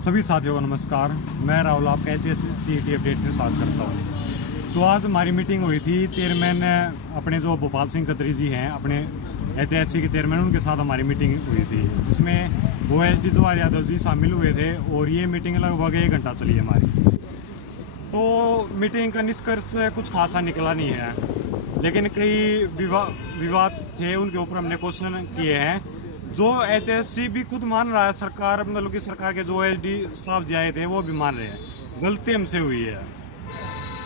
सभी साथियों को नमस्कार। मैं राहुल आपका HSC अपडेट से स्वागत करता हूँ। तो आज हमारी मीटिंग हुई थी। चेयरमैन अपने जो भोपाल सिंह खत्री जी हैं, अपने HSC के चेयरमैन, उनके साथ हमारी मीटिंग हुई थी, जिसमें OSD जवाहर यादव जी शामिल हुए थे और ये मीटिंग लगभग 1 घंटा चली हमारी। तो मीटिंग का निष्कर्ष कुछ खासा निकला नहीं है, लेकिन कई विवाद थे, उनके ऊपर हमने क्वेश्चन किए हैं। जो HSC भी खुद मान रहा है, सरकार मतलब कि सरकार के जो OSD साहब जी आए थे वो भी मान रहे हैं गलती हमसे हुई है।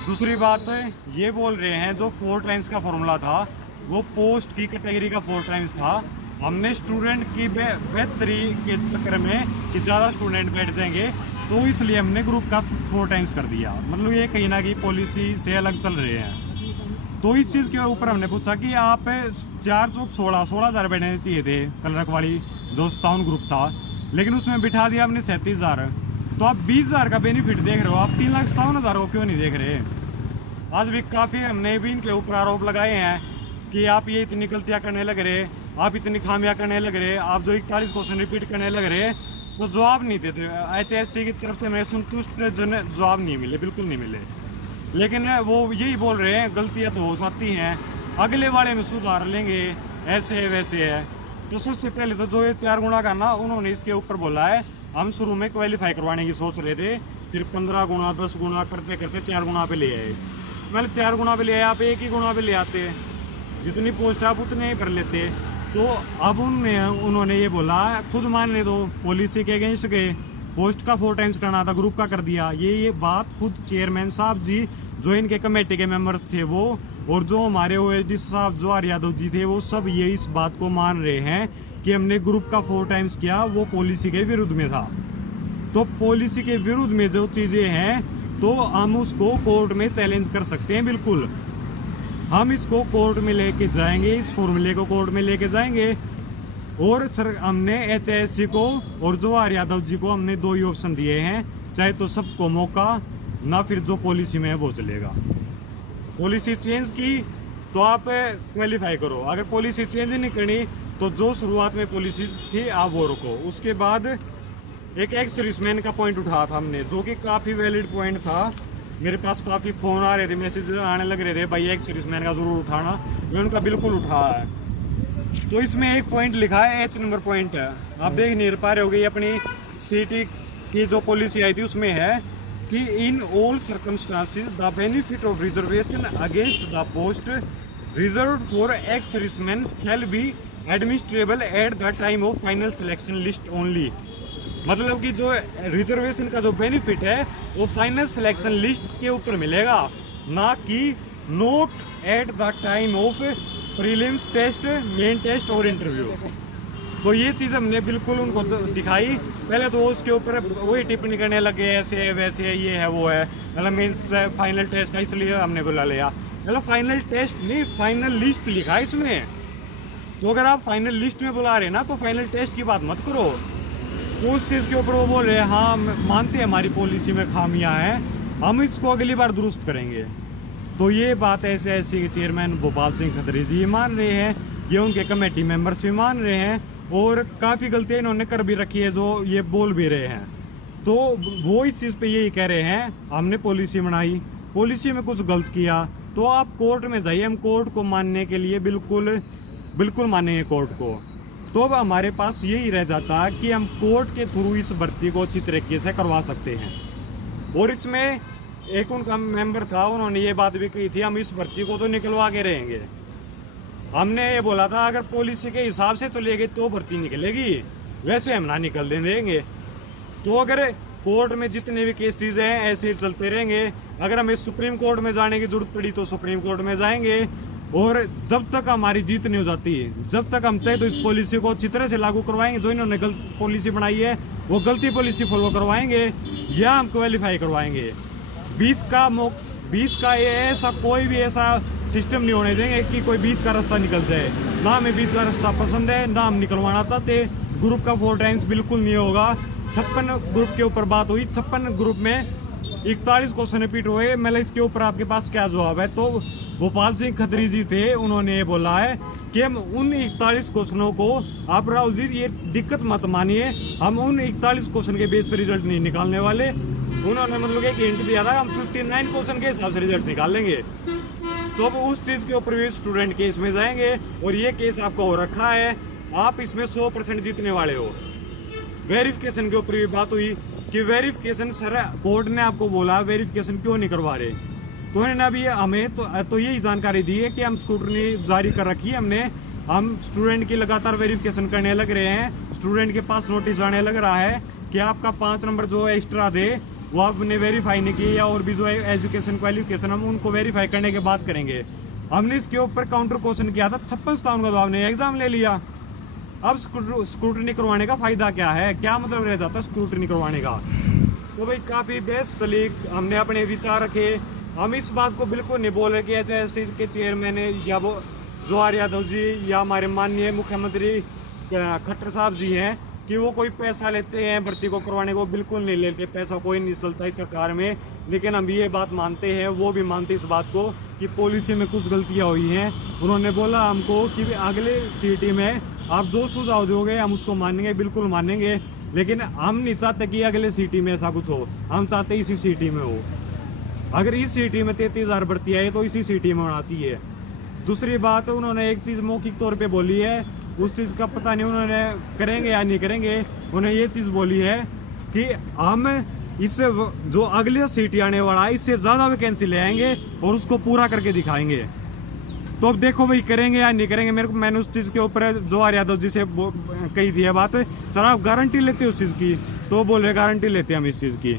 दूसरी बात ये बोल रहे हैं जो 4 टाइम्स का फॉर्मूला था वो पोस्ट की कैटेगरी का 4 टाइम्स था। हमने स्टूडेंट की बेहतरी के चक्कर में कि ज़्यादा स्टूडेंट बैठ जाएंगे तो इसलिए हमने ग्रुप का 4 टाइम्स कर दिया। मतलब ये कहीं ना कहीं पॉलिसी से अलग चल रहे हैं। तो इस चीज़ के ऊपर हमने पूछा कि आप 4 चौक 16,000 बैठने चाहिए थे कल रखवाली जो 57 ग्रुप था, लेकिन उसमें बिठा दिया आपने 37,000। तो आप 20,000 का बेनिफिट देख रहे हो, आप 3,57,000 को क्यों नहीं देख रहे? आज भी काफ़ी हमने भी इनके ऊपर आरोप लगाए हैं कि आप ये इतनी गलतियाँ करने लग रहे, आप इतनी खामियाँ करने लग रहे, आप जो 41 क्वेश्चन रिपीट करने लग रहे, तो जवाब नहीं देते। HSC की तरफ से हमें संतुष्ट जवाब नहीं मिले, बिल्कुल नहीं मिले। लेकिन वो यही बोल रहे हैं गलतियां तो हो सकती हैं, अगले वाले में सुधार लेंगे, ऐसे है वैसे है। तो सबसे पहले तो जो ये 4 गुना का ना, उन्होंने इसके ऊपर बोला है हम शुरू में क्वालिफाई करवाने की सोच रहे थे, फिर 15 गुना 10 गुना करते करते 4 गुना पे ले आए। मतलब 4 गुना पे ले आए, आप 1 ही गुना पे ले आते, जितनी पोस्ट आप उतने ही भर लेते। तो अब उन्होंने ये बोला, खुद मानने दो, पॉलिसी के अगेंस्ट गए, पोस्ट का 4 टाइम्स करना था, ग्रुप का कर दिया। ये बात खुद चेयरमैन साहब जी, जो इनके कमेटी के मेंबर्स थे वो, और जो हमारे OSD साहब जवाहर यादव जी थे, वो सब ये इस बात को मान रहे हैं कि हमने ग्रुप का 4 टाइम्स किया, वो पॉलिसी के विरुद्ध में था। तो पॉलिसी के विरुद्ध में जो चीजें हैं तो हम उसको कोर्ट में चैलेंज कर सकते हैं। बिल्कुल हम इसको कोर्ट में लेके जाएंगे, इस फॉर्मूले को कोर्ट में लेके जाएंगे। और सर हमने HSC को और जवाहर यादव जी को हमने 2 ही ऑप्शन दिए हैं, चाहे तो सबको मौका, ना फिर जो पॉलिसी में है वो चलेगा। पॉलिसी चेंज की तो आप क्वालिफाई करो, अगर पॉलिसी चेंज नहीं करनी तो जो शुरुआत में पॉलिसी थी आप वो रखो। उसके बाद एक एक्स सर्विसमैन का पॉइंट उठाया था हमने, जो कि काफ़ी वैलिड पॉइंट था। मेरे पास काफ़ी फ़ोन आ रहे थे, मैसेज आने लग रहे थे, भाई एक्स सर्विसमैन का ज़रूर उठाना। मैं उनका बिल्कुल उठाया है। तो इसमें एक पॉइंट लिखा है, H नंबर पॉइंट है, आप देख नहीं पा रहे होगे, अपनी CT की जो पॉलिसी आई थी उसमें है कि in all circumstances the benefit of reservation against the post reserved for ex serviceman shall be एडमिनिस्ट्रेबल eight the time of final selection list only. मतलब कि जो रिजर्वेशन का जो बेनिफिट है वो फाइनल सिलेक्शन लिस्ट के ऊपर मिलेगा, ना कि not at the time of prelims test, main test और इंटरव्यू। तो ये चीज़ हमने बिल्कुल उनको दिखाई। पहले तो उसके ऊपर वही टिप्पणी करने लगे, ऐसे है वैसे है, ये है वो है, मतलब मीन्स फाइनल टेस्ट है इसलिए हमने बुला लिया। मतलब फाइनल टेस्ट नहीं, फाइनल लिस्ट लिखा है इसमें। तो अगर आप फाइनल लिस्ट में बुला रहे ना तो फाइनल टेस्ट की बात मत करो। तो उस चीज़ के ऊपर वो बोल रहे हैं हाँ मानते हैं हमारी पॉलिसी में खामियां हैं, हम इसको अगली बार दुरुस्त करेंगे। तो ये बात HSC के चेयरमैन भोपाल सिंह खत्री जी मान रहे हैं, ये उनके कमेटी मेंबर्स भी मान रहे हैं, और काफ़ी गलतियाँ इन्होंने कर भी रखी है जो ये बोल भी रहे हैं। तो वो इस चीज़ पे यही कह रहे हैं हमने पॉलिसी बनाई, पॉलिसी में कुछ गलत किया तो आप कोर्ट में जाइए, हम कोर्ट को मानने के लिए बिल्कुल मानेंगे कोर्ट को। तो अब हमारे पास यही रह जाता है कि हम कोर्ट के थ्रू इस भर्ती को अच्छी तरीके से करवा सकते हैं। और इसमें एक उनका मेंबर था, उन्होंने ये बात भी कही थी हम इस भर्ती को तो निकलवा के रहेंगे। हमने ये बोला था अगर पॉलिसी के हिसाब से चलेगी तो भर्ती निकलेगी, वैसे हम ना निकल देंगे। तो अगर कोर्ट में जितने भी केसेस हैं ऐसे ही चलते रहेंगे, अगर हमें सुप्रीम कोर्ट में जाने की जरूरत पड़ी तो सुप्रीम कोर्ट में जाएंगे, और जब तक हमारी जीत नहीं हो जाती, जब तक हम चाहे तो इस पॉलिसी को अच्छी तरह से लागू करवाएंगे। जो इन्होंने गलत पॉलिसी बनाई है वो गलती पॉलिसी फॉलो करवाएंगे या हम क्वालिफाई करवाएंगे। बीच का ऐसा कोई भी ऐसा सिस्टम नहीं होने देंगे कि कोई बीच का रास्ता निकल जाए। ना हमें बीच का रास्ता पसंद है, ना हम निकलवाना चाहते। ग्रुप का 4 टाइम्स बिल्कुल नहीं होगा। 56 ग्रुप के ऊपर बात हुई, 56 ग्रुप में 41 क्वेश्चन रिपीट हुए, मतलब इसके ऊपर आपके पास क्या जवाब है? तो भोपाल सिंह खत्री जी थे, उन्होंने ये बोला है कि हम उन 41 क्वेश्चनों को, आप राहुल जी ये दिक्कत मत मानिए, हम उन 41 क्वेश्चन के बेस पे रिजल्ट नहीं निकालने वाले। उन्होंने मतलब एक हिंट दिया था, हम 59 क्वेश्चन के हिसाब से रिजल्ट निकाल लेंगे। तो अब उस चीज के ऊपर भी स्टूडेंट केस में जाएंगे और ये केस आपका हो रखा है, आप इसमें 100% जीतने वाले हो। वेरिफिकेशन के ऊपर भी बात हुई कि वेरिफिकेशन सर कोर्ट ने आपको बोला वेरिफिकेशन क्यों नहीं करवा रहे, तो उन्होंने अभी हमें तो यही जानकारी दी है कि हम स्क्रूटनी जारी कर रखी है हमने, हम स्टूडेंट की लगातार वेरिफिकेशन करने लग रहे हैं। स्टूडेंट के पास नोटिस आने लग रहा है कि आपका 5 नंबर जो एक्स्ट्रा दे वो आपने वेरीफाई नहीं किए, या और भी जो है एजुकेशन क्वालिफिकेशन हम उनको वेरीफाई करने के बाद करेंगे। हमने इसके ऊपर काउंटर क्वेश्चन किया था, 56-57 का तो आपने एग्जाम ले लिया। अब स्क्रूटनी करवाने का फायदा क्या है, क्या मतलब रह जाता है स्क्रूटनी करवाने का? तो भाई काफी बेस्ट चली, हमने अपने विचार रखे। हम इस बात को बिल्कुल नहीं बोल रहे कि HSC के चेयरमैन या वो जवाहर यादव जी या हमारे माननीय मुख्यमंत्री खट्टर साहब जी हैं कि वो कोई पैसा लेते हैं भर्ती को करवाने को, बिल्कुल नहीं लेते, पैसा कोई नहीं चलता इस सरकार में। लेकिन हम ये बात मानते हैं, वो भी मानते इस बात को कि पॉलिसी में कुछ गलतियां हुई हैं। उन्होंने बोला हमको कि अगले CET में आप जो सुझाव दोगे हम उसको मानेंगे, बिल्कुल मानेंगे, लेकिन हम नहीं चाहते कि अगले CET में ऐसा कुछ हो, हम चाहते इसी CET में हो। अगर इस CET में 33,000 भर्ती है तो इसी CET में होना चाहिए। दूसरी बात, उन्होंने एक चीज़ मौखिक तौर पे बोली है, उस चीज़ का पता नहीं उन्होंने करेंगे या नहीं करेंगे। उन्हें ये चीज़ बोली है कि हम इससे जो अगले CET आने वाला है इससे ज़्यादा वैकेंसी ले आएंगे और उसको पूरा करके दिखाएंगे। तो अब देखो भाई करेंगे या नहीं करेंगे। मैंने उस चीज़ के ऊपर जवाहर यादव जी से कही थी बात, सर आप गारंटी लेते उस चीज़ की? तो बोले गारंटी लेते हम इस चीज़ की।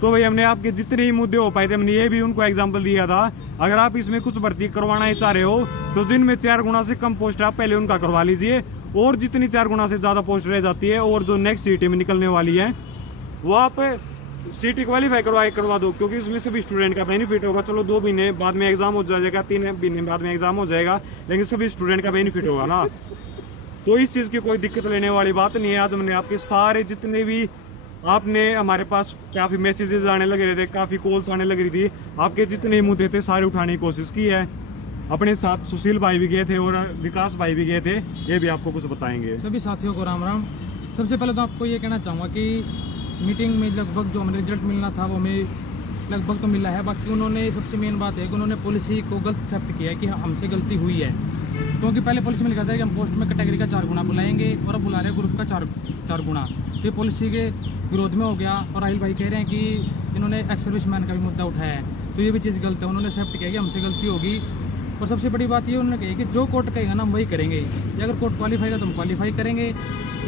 तो भाई हमने आपके जितने ही मुद्दे हो पाए थे हमने ये भी उनको एग्जाम्पल दिया था, अगर आप इसमें कुछ भर्ती करवाना ही चाह रहे हो तो जिनमें 4 गुना से कम पोस्ट है आप पहले उनका करवा लीजिए, और जितनी 4 गुना से ज़्यादा पोस्ट रह जाती है और जो नेक्स्ट CET में निकलने वाली है वो आप CET क्वालिफाई करवा दो, क्योंकि इसमें सभी स्टूडेंट का बेनिफिट होगा। चलो 2 महीने बाद में एग्जाम हो जाएगा, 3 महीने बाद में एग्जाम हो जाएगा, लेकिन सभी स्टूडेंट का बेनिफिट होगा ना। तो इस चीज़ की कोई दिक्कत लेने वाली बात नहीं है। आज हमने आपके सारे जितने भी, आपने हमारे पास काफ़ी मैसेजेस आने लग रहे थे, काफ़ी कॉल्स आने लग रही थी, आपके जितने मुद्दे थे सारे उठाने की कोशिश की है। अपने साथ सुशील भाई भी गए थे और विकास भाई भी गए थे, ये भी आपको कुछ बताएंगे। सभी साथियों को राम राम। सबसे पहले तो आपको ये कहना चाहूँगा कि मीटिंग में लगभग जो हमें रिजल्ट मिलना था वो हमें लगभग तो मिला है। बाकी उन्होंने सबसे मेन बात है कि उन्होंने पॉलिसी को गलत एक्सेप्ट किया है कि हमसे गलती हुई है, क्योंकि पहले पॉलिसी में लिखा था कि हम पोस्ट में कैटेगरी का 4 गुना बुलाएंगे और अब बुला रहे हैं ग्रुप का 4 गुना। तो ये पॉलिसी के विरोध में हो गया। और राहुल भाई कह रहे हैं कि इन्होंने एक्स सर्विसमैन का भी मुद्दा उठाया है, तो ये भी चीज़ गलत है। उन्होंने एक्सेप्ट किया कि हमसे गलती होगी। और सबसे बड़ी बात ये उन्होंने कही कि जो कोर्ट कहेगा ना हम वही करेंगे, या अगर कोर्ट क्वालिफाई का तो हम क्वालिफाई करेंगे,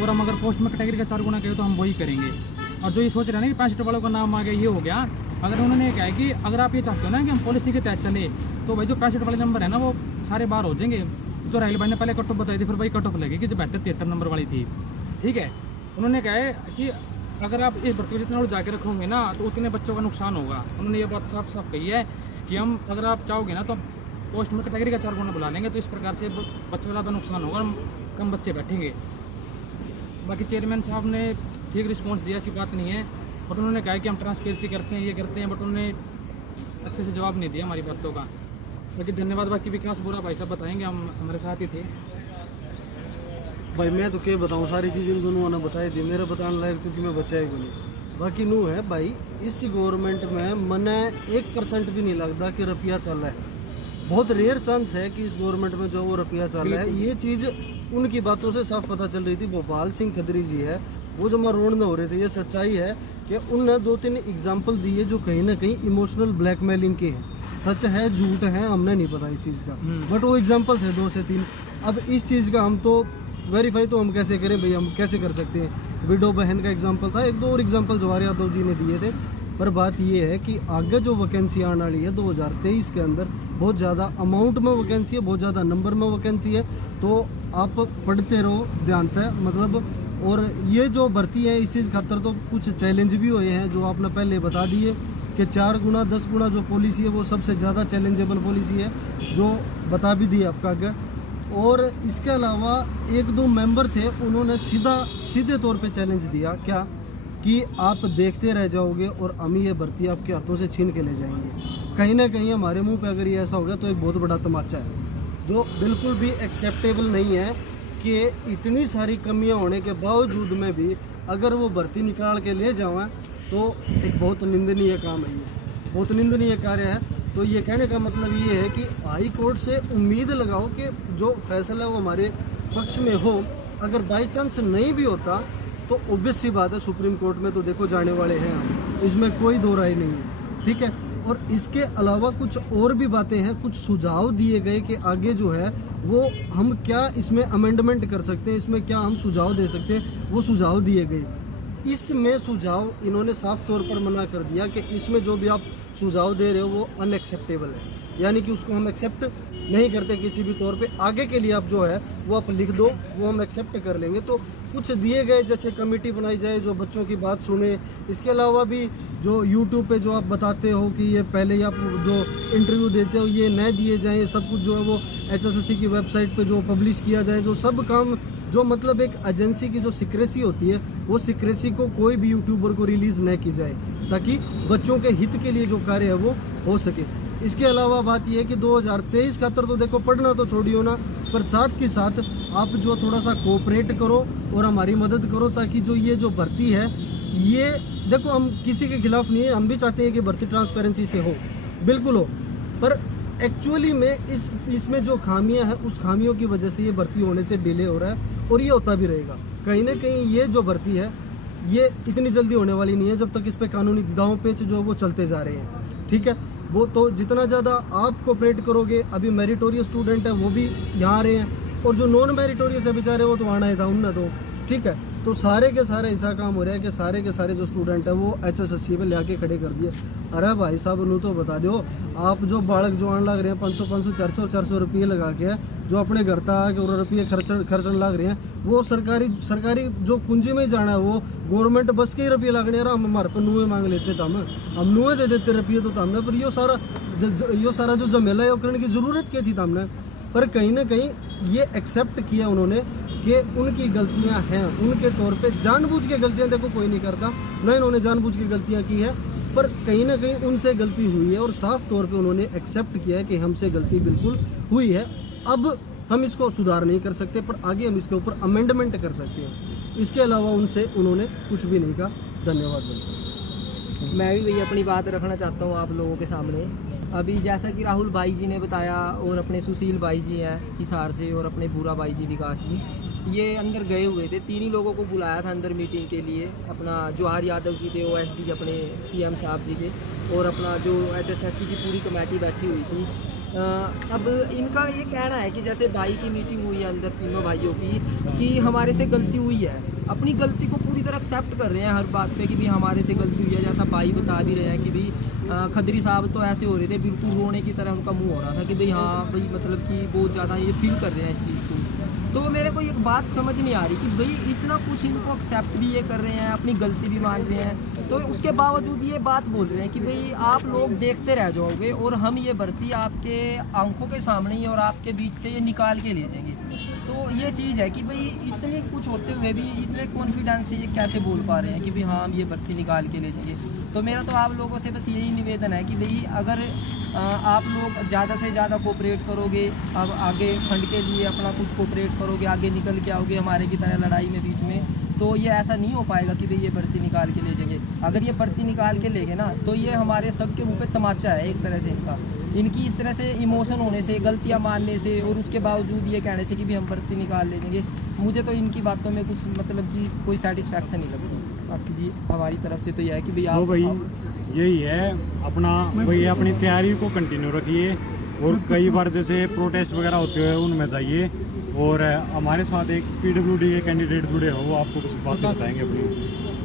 और हम अगर पोस्ट में कैटेगरी का 4 गुना कहें तो हम वही करेंगे। और जो ये सोच रहे हैं ना कि 65 वालों का नाम आ गया, ये हो गया। अगर उन्होंने ये कहा है कि अगर आप ये चाहते हो ना कि हम पॉलिसी के तहत चले, तो भाई जो 65 वाले नंबर है ना वो सारे बाहर हो जाएंगे। जो राहुल भाई ने पहले कट ऑफ बताई थी, फिर वही कट ऑफ लगेगी जो 72-73 नंबर वाली थी, ठीक है। उन्होंने कहा है कि अगर आप इस भर्ती को जितना उठा के रखोगे ना तो उतने बच्चों का नुकसान होगा। उन्होंने ये बात साफ साफ कही है कि हम, अगर आप चाहोगे ना तो पोस्ट में कैटेगरी का 4 गुना बुला लेंगे, तो इस प्रकार से बच्चों का ज़्यादा नुकसान होगा, कम बच्चे बैठेंगे। बाकी चेयरमैन साहब ने ठीक रिस्पॉन्स दिया, ऐसी बात नहीं है। बट उन्होंने कहा कि हम ट्रांसपेरेंसी करते हैं, ये करते हैं, बट उन्होंने अच्छे से जवाब नहीं दिया हमारी बातों का। बाकी धन्यवाद। बाकी विकास बोरा भाई साहब बताएंगे, हम हमारे साथ ही थे। भाई मैं तो क्या बताऊँ, सारी चीज़ इन दोनों ने बताई थी, मेरा बताने लायक तो कि मैं बचाए को नहीं। बाकी नू है भाई, इस गवर्नमेंट में मने 1% भी नहीं लगता कि रुपया चल रहा है। बहुत रेयर चांस है कि इस गवर्नमेंट में जो वो रुपया चल रहा है। ये चीज़ उनकी बातों से साफ पता चल रही थी। भोपाल सिंह खत्री जी है, वो जो रोड में हो रहे थे, ये सच्चाई है कि उनने 2-3 एग्जाम्पल दिए जो कहीं ना कहीं इमोशनल ब्लैकमेलिंग के हैं। सच है झूठ है हमने नहीं पता इस चीज़ का, बट वो एग्जाम्पल थे 2 से 3। अब इस चीज़ का हम तो वेरीफाई तो हम कैसे करें भाई, हम कैसे कर सकते हैं। विडो बहन का एग्जाम्पल था, 1-2 और एग्जाम्पल जवाहर यादव जी ने दिए थे। पर बात ये है कि आगे जो वैकेंसी आने वाली है 2023 के अंदर, बहुत ज़्यादा अमाउंट में वैकेंसी है, बहुत ज़्यादा नंबर में वैकेंसी है। तो आप पढ़ते रहो ध्यान से, मतलब। और ये जो भर्ती है इस चीज़ खातर तो कुछ चैलेंज भी हुए हैं जो आपने पहले बता दिए कि 4 गुना 10 गुना जो पॉलिसी है वो सबसे ज़्यादा चैलेंजेबल पॉलिसी है, जो बता भी दी आपका आगे। और इसके अलावा 1-2 मेंबर थे, उन्होंने सीधे तौर पे चैलेंज दिया क्या कि आप देखते रह जाओगे और हम ये भर्ती आपके हाथों से छीन के ले जाएंगे। कहीं ना कहीं हमारे मुंह पे अगर ये ऐसा हो गया तो एक बहुत बड़ा तमाचा है, जो बिल्कुल भी एक्सेप्टेबल नहीं है कि इतनी सारी कमियां होने के बावजूद में भी अगर वो भर्ती निकाल के ले जाएं तो एक बहुत निंदनीय काम है, ये बहुत निंदनीय कार्य है। तो ये कहने का मतलब ये है कि हाई कोर्ट से उम्मीद लगाओ कि जो फैसला वो हमारे पक्ष में हो। अगर बाई चांस नहीं भी होता तो ऑब्वियस सी बात है सुप्रीम कोर्ट में तो देखो जाने वाले हैं हम, इसमें कोई दो राय नहीं है, ठीक है। और इसके अलावा कुछ और भी बातें हैं, कुछ सुझाव दिए गए कि आगे जो है वो हम क्या इसमें अमेंडमेंट कर सकते हैं, इसमें क्या हम सुझाव दे सकते हैं, वो सुझाव दिए गए। इसमें सुझाव इन्होंने साफ तौर पर मना कर दिया कि इसमें जो भी आप सुझाव दे रहे हो वो अनएक्सेप्टेबल है, यानी कि उसको हम एक्सेप्ट नहीं करते किसी भी तौर पे। आगे के लिए आप जो है वो आप लिख दो, वो हम एक्सेप्ट कर लेंगे। तो कुछ दिए गए जैसे कमेटी बनाई जाए जो बच्चों की बात सुने। इसके अलावा भी जो यूट्यूब पे जो आप बताते हो कि ये पहले ही आप जो इंटरव्यू देते हो ये न दिए जाएँ, सब कुछ जो है वो HSSC की वेबसाइट पे जो पब्लिश किया जाए, जो सब काम जो मतलब एक एजेंसी की जो सीक्रेसी होती है वो सीक्रेसी को कोई भी यूट्यूबर को रिलीज़ न की जाए, ताकि बच्चों के हित के लिए जो कार्य है वो हो सके। इसके अलावा बात यह है कि 2023 का तो देखो पढ़ना तो छोड़ियो ना, पर साथ के साथ आप जो थोड़ा सा कोऑपरेट करो और हमारी मदद करो, ताकि जो ये जो भर्ती है ये देखो हम किसी के खिलाफ नहीं है, हम भी चाहते हैं कि भर्ती ट्रांसपेरेंसी से हो, बिल्कुल हो, पर एक्चुअली में इसमें जो खामियां हैं उस खामियों की वजह से ये भर्ती होने से डिले हो रहा है और ये होता भी रहेगा। कहीं ना कहीं ये जो भर्ती है ये इतनी जल्दी होने वाली नहीं है जब तक इस पे कानूनी दांव पेच जो वो चलते जा रहे हैं, ठीक है। वो तो जितना ज़्यादा आप कोऑपरेट करोगे, अभी मेरिटोरियस स्टूडेंट है वो भी यहाँ आ रहे हैं और जो नॉन मेरिटोरियस है बेचारे वो तो आना ही था उनने तो, ठीक है। तो सारे के सारे ऐसा काम हो रहा है कि सारे के सारे जो स्टूडेंट है वो HSSC पे ले आके खड़े कर दिए। अरे भाई साहब नू तो बता दो, आप जो बालक जो आने लग रहे हैं 500 400 रुपये लगा के जो अपने घर तक और रुपये खर्चने लग रहे हैं, वो सरकारी जो पूंजी में जाना है वो गवर्नमेंट बस के ही रुपये लगने हैं। हम हमारे पर नुए मांग लेते तो हम नुए दे देते रुपये तो हमने, पर यो सारा जो झमेला है वो करने की ज़रूरत क्या थी हमने। पर कहीं ना कहीं ये एक्सेप्ट किया उन्होंने कि उनकी गलतियां हैं, उनके तौर पे जानबूझ के गलतियां देखो कोई नहीं करता ना, इन्होंने जानबूझ के गलतियां की है, पर कहीं ना कहीं उनसे गलती हुई है और साफ तौर पे उन्होंने एक्सेप्ट किया है कि हमसे गलती बिल्कुल हुई है। अब हम इसको सुधार नहीं कर सकते, पर आगे हम इसके ऊपर अमेंडमेंट कर सकते हैं। इसके अलावा उन्होंने कुछ भी नहीं कहा। धन्यवाद। मैं भी भैया अपनी बात रखना चाहता हूँ आप लोगों के सामने। अभी जैसा कि राहुल भाई जी ने बताया और अपने सुशील भाई जी हैं हिसार से और अपने बुरा भाई जी विकास जी, ये अंदर गए हुए थे। 3 ही लोगों को बुलाया था अंदर मीटिंग के लिए, अपना जवाहर यादव जी थे OSD अपने CM साहब जी थे और अपना जो HSSC की पूरी कमेटी बैठी हुई थी। अब इनका ये कहना है कि जैसे भाई की मीटिंग हुई है अंदर तीनों भाइयों की, कि हमारे से गलती हुई है, अपनी गलती को पूरी तरह एक्सेप्ट कर रहे हैं हर बात पे कि भी हमारे से गलती हुई है। जैसा भाई बता भी रहे हैं कि भी खदरी साहब तो ऐसे हो रहे थे, बिल्कुल रोने की तरह उनका मुंह हो रहा था कि भाई हाँ भाई मतलब कि बहुत ज़्यादा ये फील कर रहे हैं इस चीज़ को। तो मेरे को एक बात समझ नहीं आ रही कि भाई इतना कुछ इनको एक्सेप्ट भी ये कर रहे हैं, अपनी गलती भी मान रहे हैं, तो उसके बावजूद ये बात बोल रहे हैं कि भाई आप लोग देखते रह जाओगे और हम ये भर्ती आपके आंखों के सामने ही और आपके बीच से ये निकाल के ले जाएंगे। तो ये चीज़ है कि भाई इतने कुछ होते हुए भी इतने कॉन्फिडेंस से ये कैसे बोल पा रहे हैं कि भाई हाँ हम ये भर्ती निकाल के ले जाएंगे। तो मेरा तो आप लोगों से बस यही निवेदन है कि भाई अगर आप लोग ज़्यादा से ज़्यादा कोऑपरेट करोगे, अब आगे फंड के लिए अपना कुछ कोऑपरेट करोगे, आगे निकल के आओगे हमारे की तरह लड़ाई में बीच में, तो ये ऐसा नहीं हो पाएगा कि भाई ये भर्ती निकाल के ले जाएंगे। अगर ये भर्ती निकाल के ले गए ना तो ये हमारे सबके मुँह पे तमाचा है एक तरह से इनकी इस तरह से इमोशन होने से, गलतियां मानने से और उसके बावजूद ये कहने से कि भी हम भर्ती निकाल ले जाएंगे। मुझे तो इनकी बातों में कुछ मतलब कि कोई सेटिस्फैक्शन नहीं लगती। बाकी जी हमारी तरफ से तो यह है कि भाई यही है अपना वही अपनी तैयारी को कंटिन्यू रखिए और कई बार जैसे प्रोटेस्ट वगैरह होते हुए उनमें जाइए। और हमारे साथ एक PWD के कैंडिडेट जुड़े हो, वो आपको कुछ बातें बताएंगे अपनी।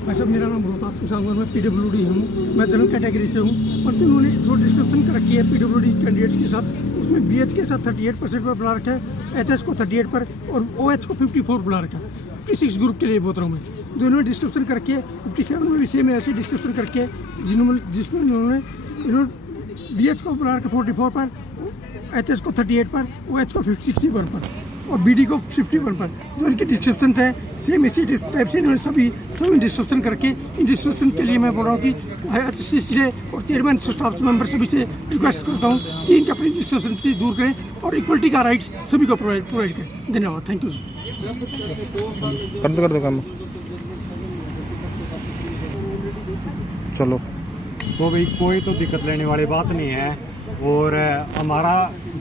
अच्छा, मेरा नाम रोहतास कुशांगर, मैं PWD हूँ, मैं जनरल कैटेगरी से हूँ। और उन्होंने जो डिस्क्रिप्शन कर रखी है PWD कैंडिडेट्स के साथ, उसमें BH के साथ 38% पर बुला रखा है, HS को 38 पर और OH को 54 बुला रखा है। 56 ग्रुप के लिए बोल रहा हूँ मैं। दोनों डिस्क्रिप्शन करके 57 में भी सेम ऐसे डिस्क्रिप्शन करके जिसमें उन्होंने BH को बुला रखा 44 पर, HS को 38 पर, OH को 60 पर। और BD को 51 पर। जो इनके डिस्क्रिप्शन है सेम इसी टाइप से इन्होंने सभी डिस्क्रिप्शन करके इन डिस्क्रिप्शन के लिए मैं बोल रहा हूँ कि HSC से और चेयरमैन स्टाफ मेंबर सभी से रिक्वेस्ट करता हूँ कि इनके अपनी डिस्क्रिप्शन से दूर करें और इक्वलिटी का राइट्स सभी को प्रोवाइड करें। धन्यवाद, थैंक यू। कर दो काम, चलो। तो भाई कोई तो दिक्कत लेने वाली बात नहीं है। और हमारा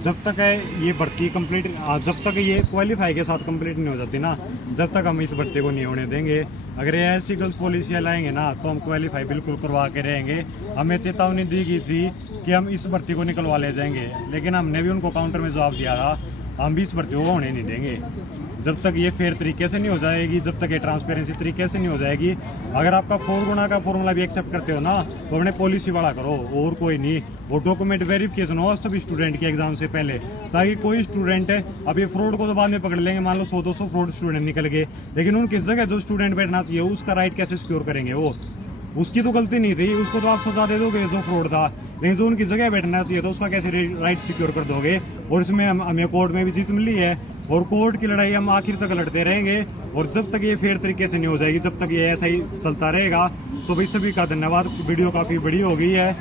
जब तक है ये भर्ती कंप्लीट, जब तक ये क्वालिफाई के साथ कंप्लीट नहीं हो जाती ना, जब तक हम इस भर्ती को नहीं होने देंगे। अगर ये ऐसी गलत पॉलिसियाँ लाएंगे ना तो हम क्वालिफाई बिल्कुल करवा के रहेंगे। हमें चेतावनी दी गई थी कि हम इस भर्ती को निकलवा ले जाएंगे, लेकिन हमने भी उनको काउंटर में जवाब दिया था हम भी इस भर्ती को होने नहीं देंगे जब तक ये फेयर तरीके से नहीं हो जाएगी, जब तक ये ट्रांसपेरेंसी तरीके से नहीं हो जाएगी। अगर आपका 4 गुना का फॉर्मूला भी एक्सेप्ट करते हो ना तो अपने पॉलिसी वाला करो और कोई नहीं। वो डॉक्यूमेंट वेरिफिकेशन हो सभी स्टूडेंट के एग्जाम से पहले, ताकि कोई स्टूडेंट अब ये फ्रॉड को तो बाद में पकड़ लेंगे, मान लो 100-200 फ्रॉड स्टूडेंट निकल गए, लेकिन उनकी जगह जो स्टूडेंट बैठना चाहिए उसका राइट कैसे सिक्योर करेंगे? वो उसकी तो गलती नहीं थी, उसको तो आप सजा दे दोगे जो फ्रॉड था, लेकिन जो उनकी जगह बैठना चाहिए तो उसका कैसे राइट सिक्योर कर दोगे? और इसमें हमें कोर्ट में भी जीत मिली है और कोर्ट की लड़ाई हम आखिर तक लड़ते रहेंगे। और जब तक ये फेयर तरीके से नहीं हो जाएगी, जब तक ये ऐसा ही चलता रहेगा। तो भाई सभी का धन्यवाद। वीडियो काफ़ी बड़ी हो गई है।